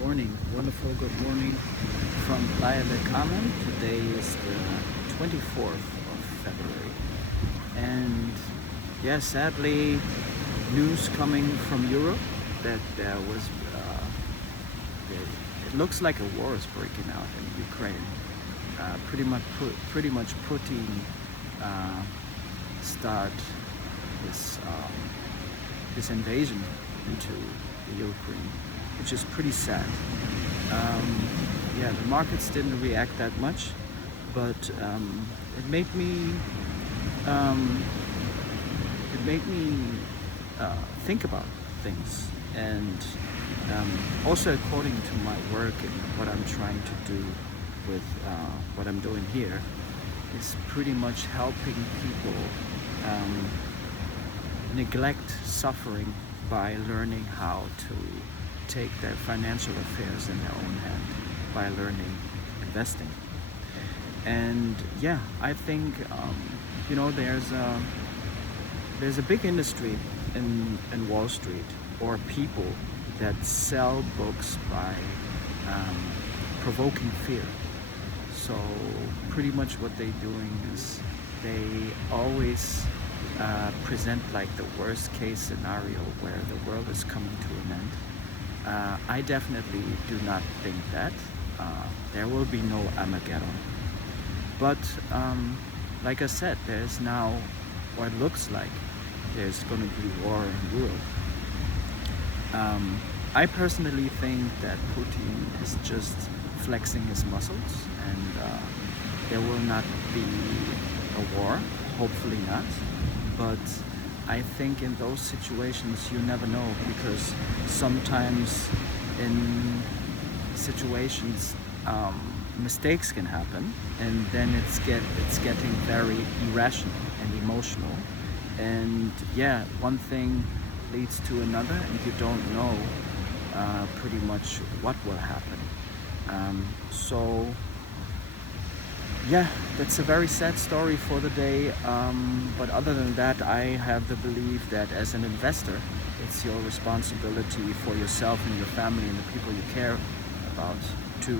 morning, wonderful good morning from Playa del Carmen. Today is the 24th of February, and yeah, sadly, news coming from Europe that there was, it looks like a war is breaking out in Ukraine. Pretty much Putin start this invasion into the Ukraine, which is pretty sad. Yeah, the markets didn't react that much, but it made me think about things, and also according to my work and what I'm trying to do with what I'm doing here is pretty much helping people neglect suffering by learning how to take their financial affairs in their own hand by learning investing. And yeah, I think there's a big industry in Wall Street, or people that sell books by provoking fear. So pretty much what they're doing is they always present like the worst case scenario where the world is coming to an end. I definitely do not think that. There will be no Armageddon. But like I said, there's now, or it looks like, there's going to be war in Europe. I personally think that Putin is just flexing his muscles, and there will not be a war, hopefully not. But I think in those situations you never know, because sometimes in situations mistakes can happen, and then it's getting very irrational and emotional, and yeah, one thing leads to another, and you don't know pretty much what will happen. So yeah, that's a very sad story for the day, but other than that, I have the belief that as an investor, it's your responsibility for yourself and your family and the people you care about to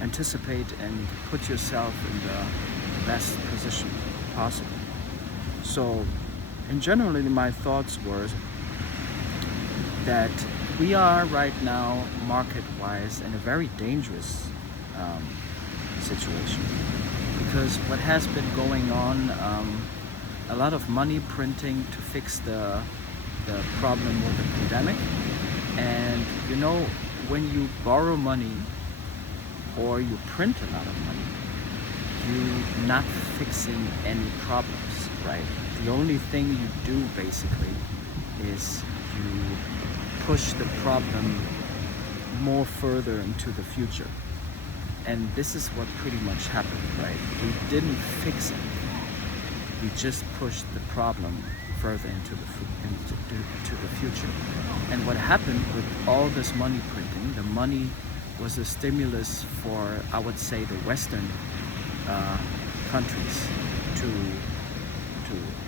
anticipate and put yourself in the best position possible. So in generally, my thoughts were that we are right now market-wise in a very dangerous situation, because what has been going on, a lot of money printing to fix the problem with the pandemic. And when you borrow money or you print a lot of money, you're not fixing any problems, right? The only thing you do basically is you push the problem more further into the future. And this is what pretty much happened, right? We didn't fix it. We just pushed the problem further into the future. And what happened with all this money printing, the money was a stimulus for, I would say, the Western countries to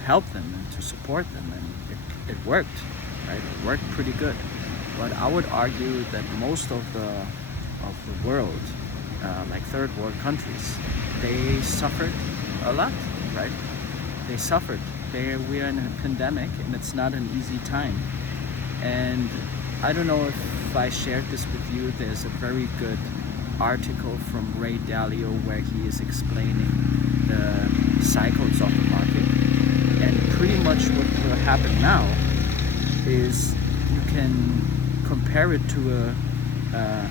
help them and to support them, and it worked, right? It worked pretty good. But I would argue that most of the world, like third world countries, they suffered a lot, right? They suffered. We are in a pandemic, and it's not an easy time. And I don't know if I shared this with you. There's a very good article from Ray Dalio where he is explaining the cycles of the market. And pretty much what will happen now is you can compare it to a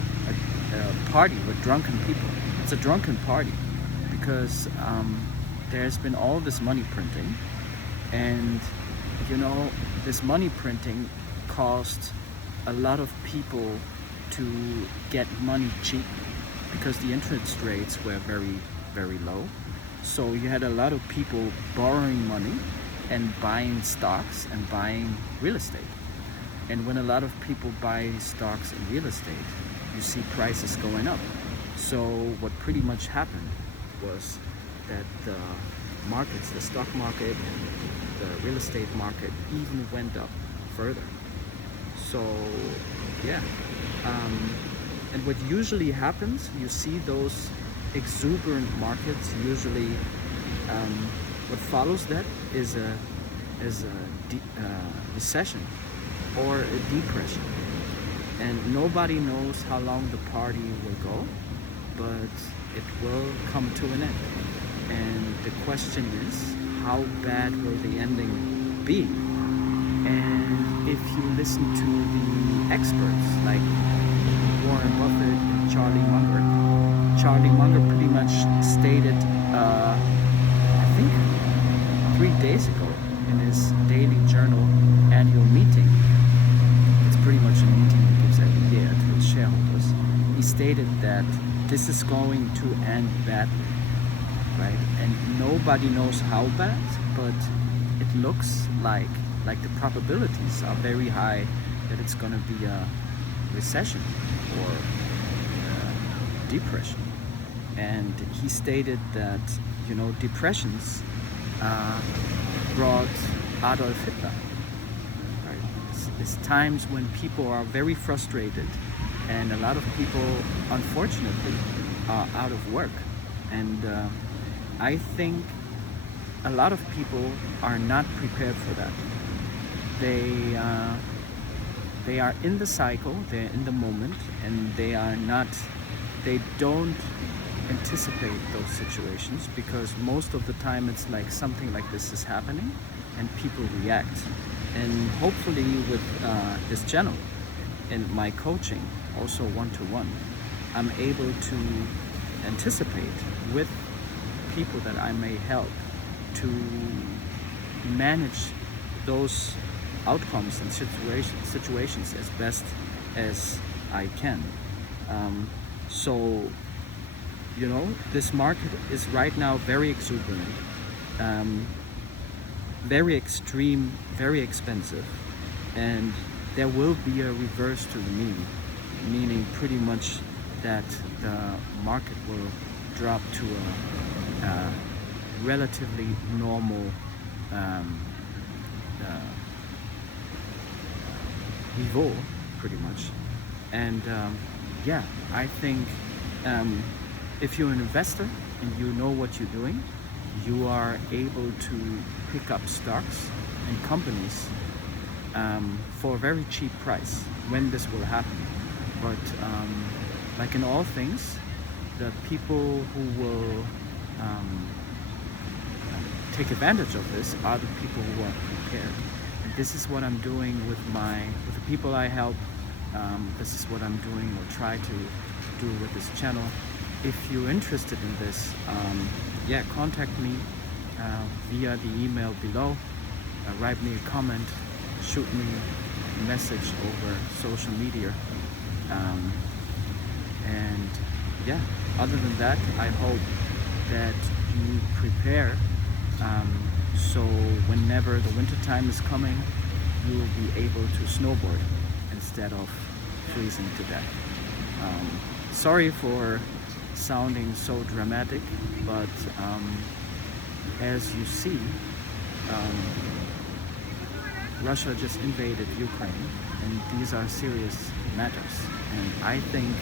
party with drunken people. It's a drunken party because there's been all this money printing, and this money printing caused a lot of people to get money cheap because the interest rates were very, very low. So you had a lot of people borrowing money and buying stocks and buying real estate. And when a lot of people buy stocks and real estate, you see prices going up. So what pretty much happened was that the markets, the stock market and the real estate market, even went up further. So yeah, And what usually happens, you see those exuberant markets. Usually, what follows that is a recession or a depression. And nobody knows how long the party will go, but it will come to an end. And the question is, how bad will the ending be? And if you listen to the experts like Warren Buffett and Charlie Munger pretty much stated, I think 3 days ago in his daily journal annual meeting. It's pretty much a meeting he gives every year to his shareholders. He stated that this is going to end badly, right? And nobody knows how bad, but it looks like the probabilities are very high that it's going to be a recession or depression. And he stated that, depressions brought Adolf Hitler. Right? It's times when people are very frustrated, and a lot of people, unfortunately, are out of work. And I think a lot of people are not prepared for that. They are in the cycle, they're in the moment, and they don't anticipate those situations, because most of the time it's like something like this is happening and people react. And hopefully with this channel and my coaching, also one-to-one, I'm able to anticipate with people that I may help to manage those outcomes and situations as best as I can. So this market is right now very exuberant, very extreme, very expensive, and there will be a reverse to the mean, meaning pretty much that the market will drop to a relatively normal niveau, pretty much. And I think if you're an investor and you know what you're doing, you are able to pick up stocks and companies for a very cheap price when this will happen. But like in all things, the people who will take advantage of this are the people who are prepared. And this is what I'm doing with the people I help. This is what I'm doing or try to do with this channel. If you're interested in this, contact me via the email below. Write me a comment, shoot me a message over social media. Other than that, I hope that you prepare so whenever the winter time is coming, you will be able to snowboard instead of freezing to death. Sorry for sounding so dramatic, but as you see, Russia just invaded Ukraine, and these are serious matters. And I think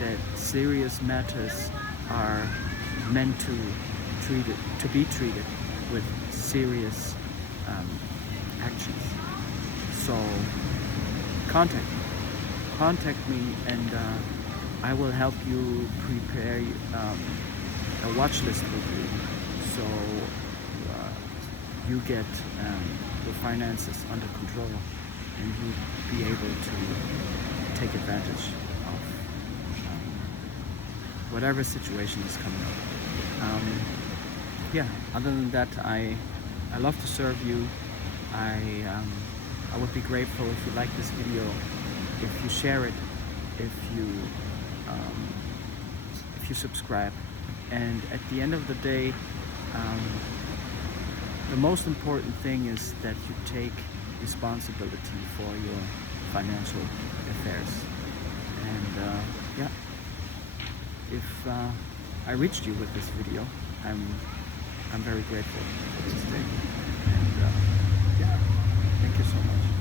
that serious matters are meant to be treated with serious actions. So contact me, and I will help you prepare a watch list with you, so you get your finances under control and you be able to take advantage of whatever situation is coming up. Other than that, I love to serve you. I would be grateful if you like this video, if you share it, if you subscribe. And at the end of the day, the most important thing is that you take responsibility for your financial affairs. And if I reached you with this video, I'm very grateful for this day. And thank you so much.